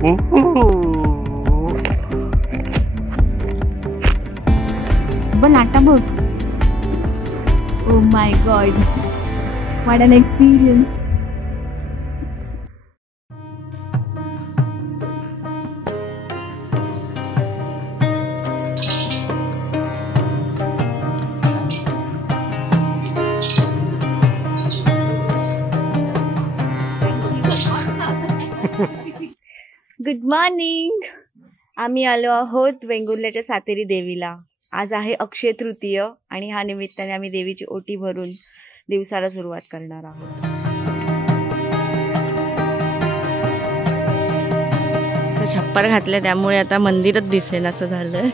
Banana boat. Oh my god. What an experience. Good morning. आम्ही आलो आहोत वेंगुर्ल्याच्या सातेरी देवीला. आज आहे अक्षय तृतीय आणि ह्या निमित्ताने आम्ही देवीची ओटी भरून दिवसाला सुरुवात करणार आहोत. छप्पर घातलं त्यामुळे आता मंदिरच दिसेनासं झालं.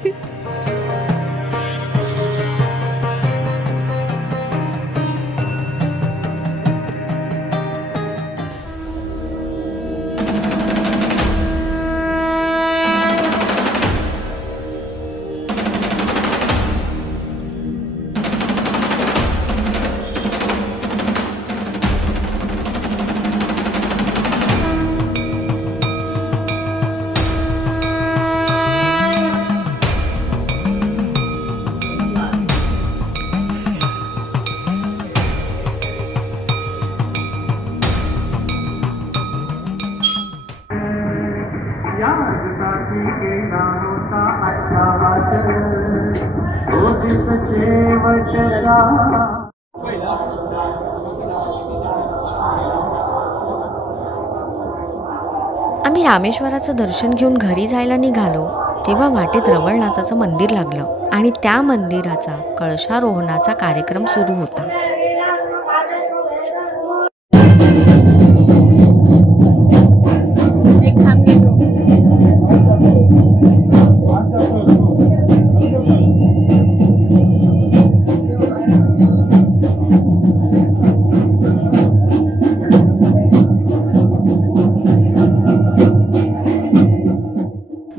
आम्ही रामेश्वराचं दर्शन घेऊन घरी जायला निघालो तेव्हा वाटेत रवळनाथाचं मंदिर लागलं आणि त्या मंदिराचा कळशारोहणाचा कार्यक्रम सुरू होता.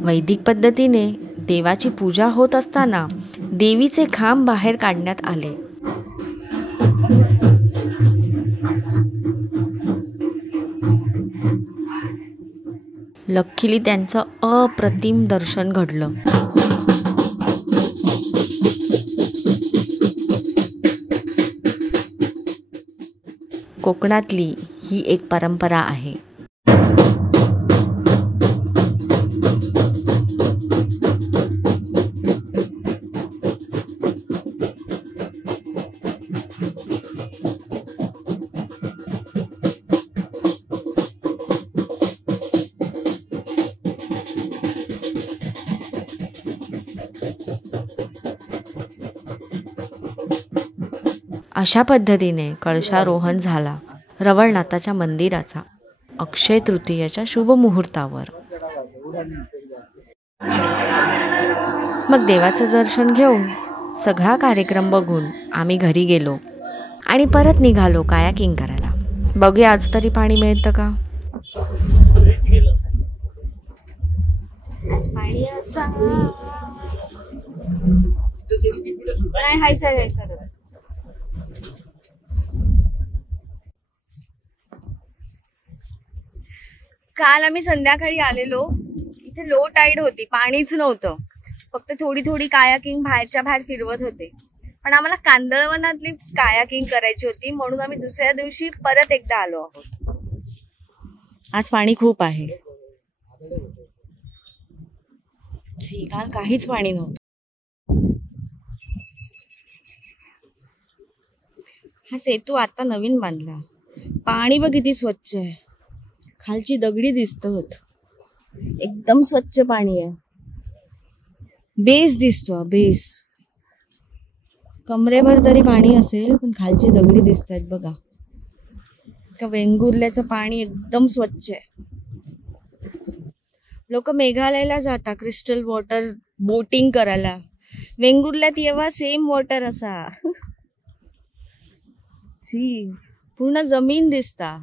वैदिक पद्धतीने देवाची पूजा होत असताना देवीचे खांब बाहेर काढण्यात आले. लक्कीली त्यांचं अप्रतिम दर्शन घडलं. कोकणातली ही एक परंपरा आहे. अशा पद्धतीने कळशारोहण झाला रवळनाथाच्या मंदिराचा अक्षय तृतीयेच्या शुभ मुहूर्तावर. मग देवाचं दर्शन घेऊन सगळा कार्यक्रम बघून आम्ही घरी गेलो आणि परत निघालो कायाकिंग करायला. बघूया आज तरी पाणी मिळतं का. काल आम्ही संध्याकाळी आलेलो. इथे लो टाईड होती, पाणीच नव्हतं. फक्त थोडी थोडी कायाकिंग बाहेरच्या बाहेर फिरवत होते. पण आम्हाला कांदळवनातली कायाकिंग करायची होती म्हणून आम्ही दुसऱ्या दिवशी परत एकदा आलो आहोत. आज पाणी खूप आहे. काल काहीच पाणी नव्हतं. हा सेतू आता नवीन बांधला. पाणी बघ किती स्वच्छ आहे. खालची दगडी दिसतात. एकदम स्वच्छ पाणी आहे. बेस दिसतो. बेस कमरेभर तरी पाणी असेल पण खालची दगडी दिसत आहेत बघा. वेंगुर्ल्याचं पाणी एकदम स्वच्छ आहे. लोक मेघालयाला जातात क्रिस्टल वॉटर बोटिंग करायला. वेंगुर्ल्यात येवा सेम वॉटर असा. पूर्ण जमीन दिसता.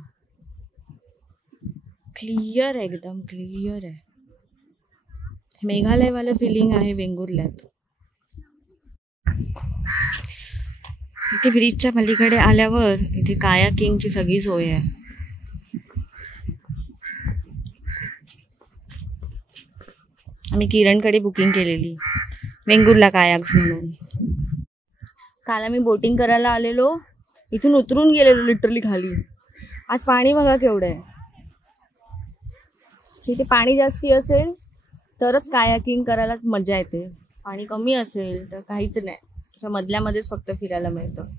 क्लिअर आहे, एकदम क्लिअर आहे. मेघालय वाला फिलिंग आहे वेंगुर्ल्यात. इथे ब्रिजच्या पलीकडे आल्यावर इथे कायाकिंगची सगळी सोय आहे. आम्ही किरणकडे बुकिंग केलेली वेंगुर्ला कायाक्स म्हणून. काल आम्ही बोटिंग करायला आलेलो, इथून उतरून गेलेलो लिटरली खाली. आज पाणी बघा केवढं आहे. तिथे पाणी जास्ती असेल तरच कायाकिंग करायला मजा येते, पाणी कमी असेल तर काहीच नाही, त्याच्या मधल्यामध्येच फक्त फिरायला मिळतं.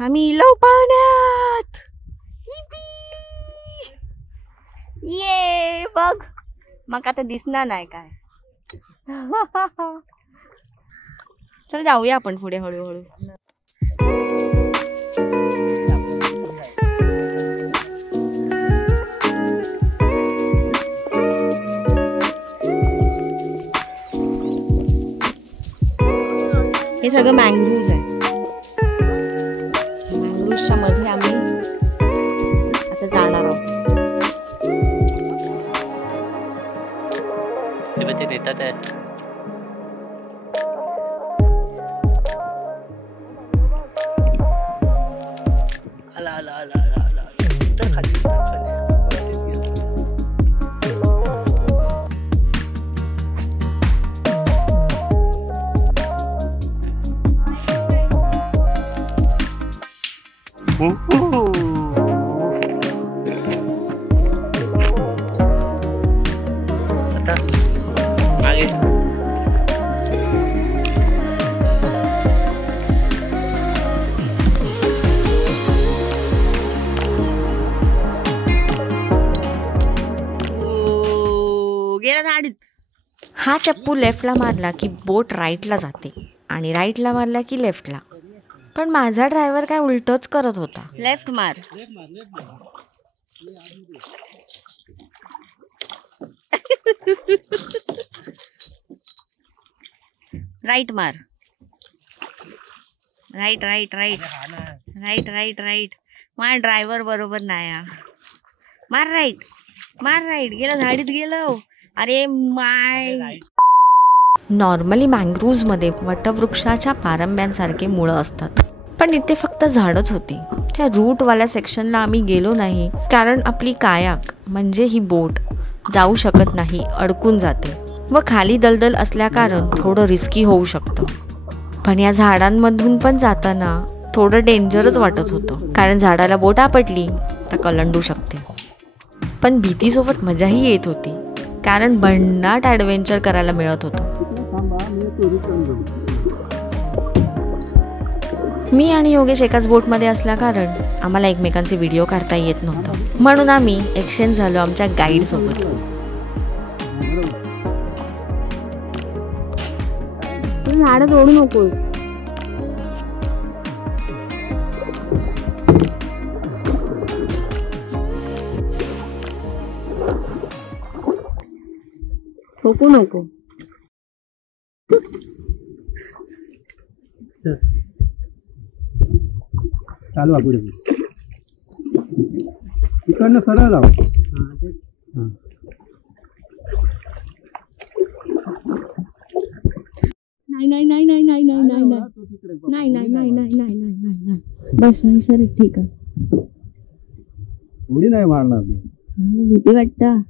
आम्ही इलो पाण्यात. ये बघ, मग आता दिसणार नाही काय. चल जाऊया आपण पुढे हळूहळू. हे सगळं मँग्रोव्ज आहे. मँग्रोव्जच्या मध्ये आम्ही आता जाणार आहोत. हा चप्पू लेफ्टला मारला की बोट राईटला जाते आणि राईटला मारला की लेफ्टला. पण माझा ड्रायव्हर काय उलटच करत होता. लेफ्ट मार. राईट मार. Right right right right right right. माझा ड्रायव्हर बरोबर नाही. मार राईट, मार राईट. गेलं झाडीत गेलं. अरे माय. नॉर्मली मँग्रोव्ज मध्ये वटवृक्षाच्या पारंब्यांसारखे मुळं असतात, पण इथे फक्त झाडच होती. त्या रूट वाल्या सेक्शनला आम्ही गेलो नाही, कारण आपली कायाक म्हणजे ही बोट जाऊ शकत नाही, अडकून जाते व खाली दलदल असल्या कारण थोडं रिस्की होऊ शकतं. पण या झाडांमधून पण जाताना थोडं डेंजरच वाटत होतं, कारण झाडाला बोट आपटली तर कलंडू शकते. पण भीतीसोबत मजाही येत होती, कारण भन्नाट ॲडव्हेंचर करायला मिळत होतं. मी आणि योगेश एकाच बोटमध्ये असल्या कारण आम्हाला एकमेकांचे व्हिडिओ काढता येत नव्हतं, म्हणून आम्ही एक्सचेंज झालो आमच्या गाईड सोबत. झाड तोडू नको. ठोकू नको. चालू पुढे इकडनं सरळ जाऊ. नाही नाही नाही नाही नाही नाही नाही नाही नाही नाही नाही नाही नाही नाही. बस सर ठीक आहे. उडी नाही मारणार. भीती वाटतं.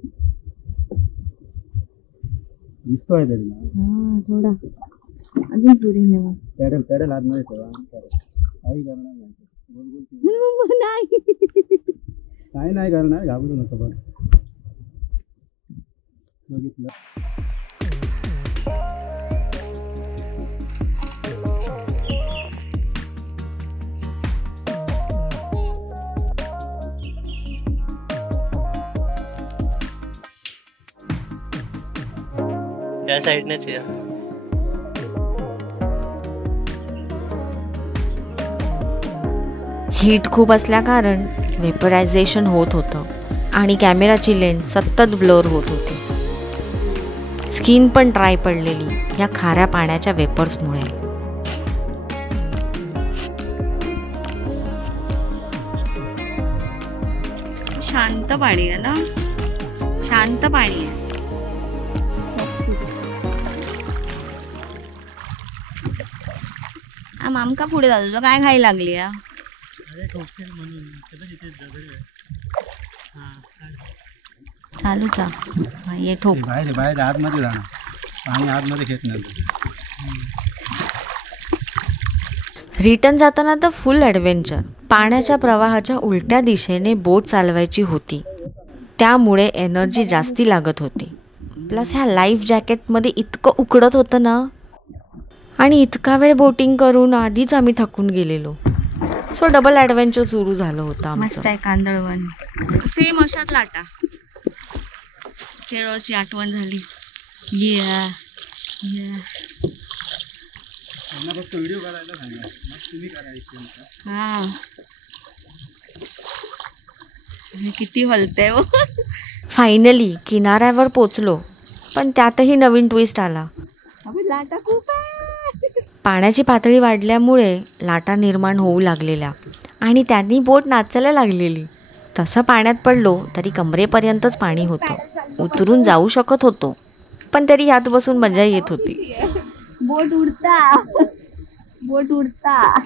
दिसतोय तरी ना. हा थोडा अजून पुढे नेवा. पॅडल पॅडल हात नाही ठेवा. काही करणार नाही. काय नाही करणार. घाबरू नका. बघ बघितलं. त्या साईडनेच या. हीट खूप असल्या कारण वेपरायझेशन होत होतं आणि कॅमेराची लेन्स सतत ब्लर होत होती. स्किन पण ड्राय पडलेली या खाऱ्या पाण्याच्या वेपर्समुळे. शांत पाणी आहे ना, शांत पाणी आहे. आमका पुढे जातो, तुला काय खायला लागली? चालूच ये ठोक. बाहेर बाहेर आतमध्ये जाणार, पाणी आतमध्ये घेत नाही. रिटर्न जाताना तर फुल ॲडव्हेंचर. पाण्याच्या प्रवाहाच्या उलट्या दिशेने बोट चालवायची होती, त्यामुळे एनर्जी जास्ती लागत होती. प्लस ह्या लाईफ जॅकेटमध्ये इतकं उकडत होतं ना, आणि इतका वेळ बोटिंग करून आधीच आम्ही थकून गेलेलो. सो डबल ॲडव्हेंचर सुरू झालं होतं. मस्त आहे कांदळवन, सेम अशाच लाटा. केरळची आठवण झाली. फक्त व्हिडिओ करायला सांगा, मग तुम्ही करायचं. हा किती हलतंय हो. फायनली किनाऱ्यावर पोचलो, पण त्यातही नवीन ट्विस्ट आला. लाटा खूप आहे. पाण्याची पातळी वाढल्यामुळे लाटा निर्माण होऊ लागलेल्या आणि त्यांनी बोट नाचायला लागलेली. तसं पाण्यात पडलो तरी कमरेपर्यंतच पाणी होतं. उतरून जाऊ शकत होतो, पण तरी यात बसून मजा येत होती. बोट उडता, बोट उडता.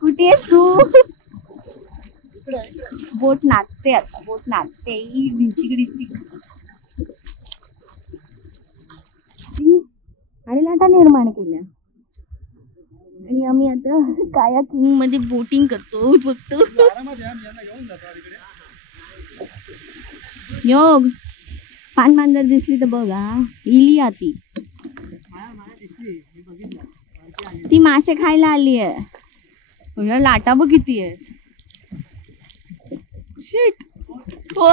कुठे आहेस तू? बोट नाचते आता, बोट नाचते. आणि लाटा निर्माण केल्या आणि आम्ही आता कायाकिंग मध्ये बोटिंग करतो. बघतो योग पान मांजर दिसली तर बघा, इली आती ती मासे खायला आली आहे. लाटा बघ किती आहे. शिट हो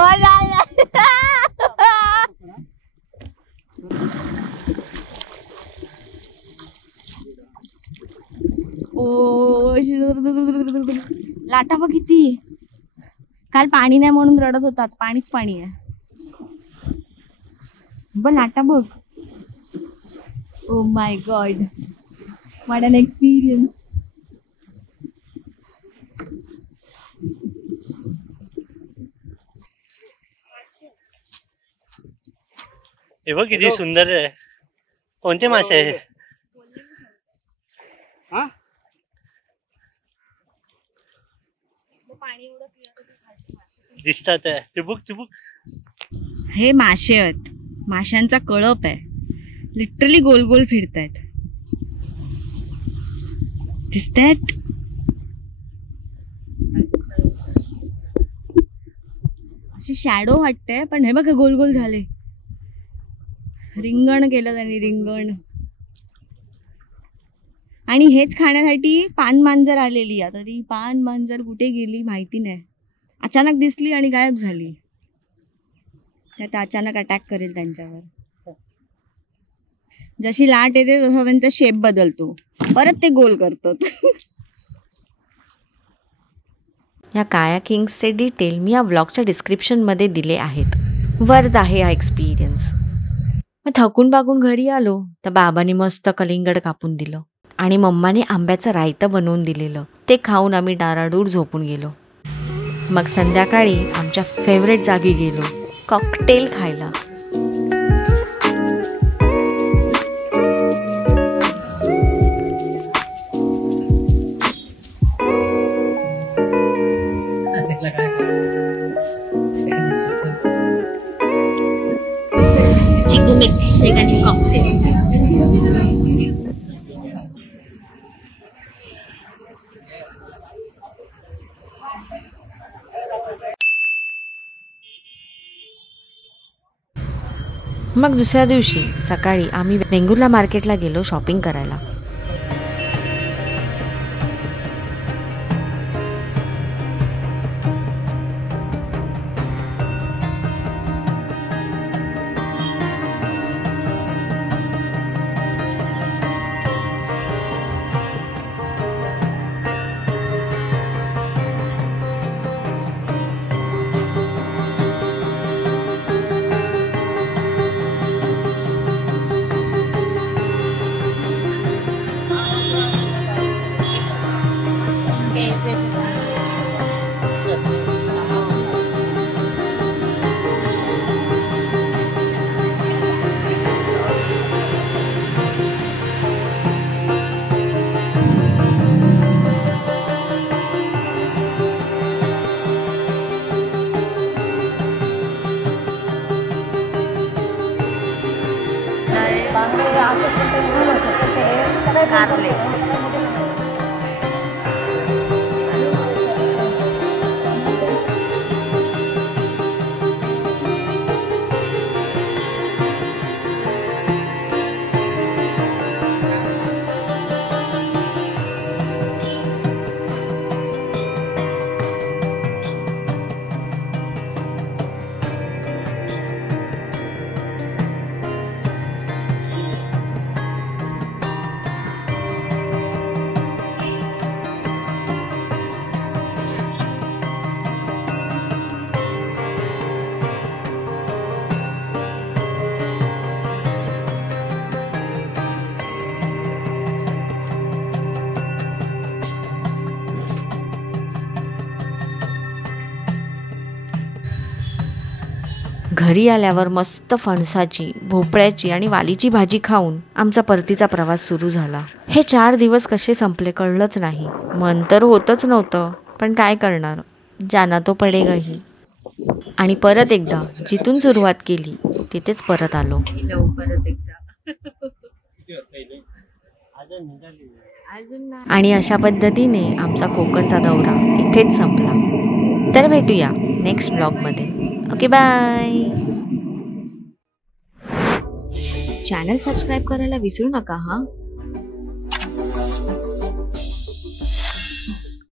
लाटा बघ किती. काल पाणी नाही म्हणून रडत होता, पाणीच पाणी आहे. बघ लाटा बघ. Oh my god, what an experience. हे बघ किती सुंदर आहे. कोणते मासे आहे? दिसतात ते बघ, ते बघ. हे मासे आहेत, माशांचा कळप आहे. लिटरली गोल गोल फिरतायत. दिसतायत. अशी शॅडो वाटते, पण हे बघ गोल गोल झाले. रिंगण केलं त्यांनी, रिंगण. आणि हेच खाण्यासाठी पान मांजर आलेली. आता ती पान मांजर कुठे गेली माहिती नाही. अचानक दिसली आणि गायब झाली. त्यात अचानक अटॅक करेल त्यांच्यावर. जशी लाट येते तसा त्यांचा शेप बदलतो, परत ते गोल करतात. या कायाकिंग्सचे डिटेल मी या व्लॉगच्या डिस्क्रिप्शनमध्ये दिले आहेत. वर्थ आहे हा एक्सपिरियन्स. मग थकून बागून घरी आलो तर बाबांनी मस्त कलिंगड कापून दिलं आणि मम्माने आंब्याचं रायतं बनवून दिलेलं. ते खाऊन आम्ही डाराडूर झोपून गेलो. मग संध्याकाळी आमच्या फेवरेट जागी गेलो, कॉकटेल खायला. चिकू मिक्स शेक आणि कॉकटेल. मग दुसऱ्या दिवशी सकाळी आम्ही वेंगुर्ला मार्केटला गेलो शॉपिंग करायला. कारले. घरी आल्यावर मस्त फणसाची, भोपळ्याची आणि वालीची भाजी खाऊन आमचा परतीचा प्रवास सुरू झाला. हे 4 दिवस कसे संपले कळलंच नाही. मन तर होतच नव्हतं, पण काय करणार, जाना तो पडेगाही. आणि परत एकदा जिथून सुरुवात केली तिथेच परत आलो. परत एकदा. आणि अशा पद्धतीने आमचा कोकणचा दौरा इथेच संपला. तर भेटूया नेक्स्ट ब्लॉगमध्ये. Okay, bye. चॅनल सबस्क्राईब करायला विसरू नका हा.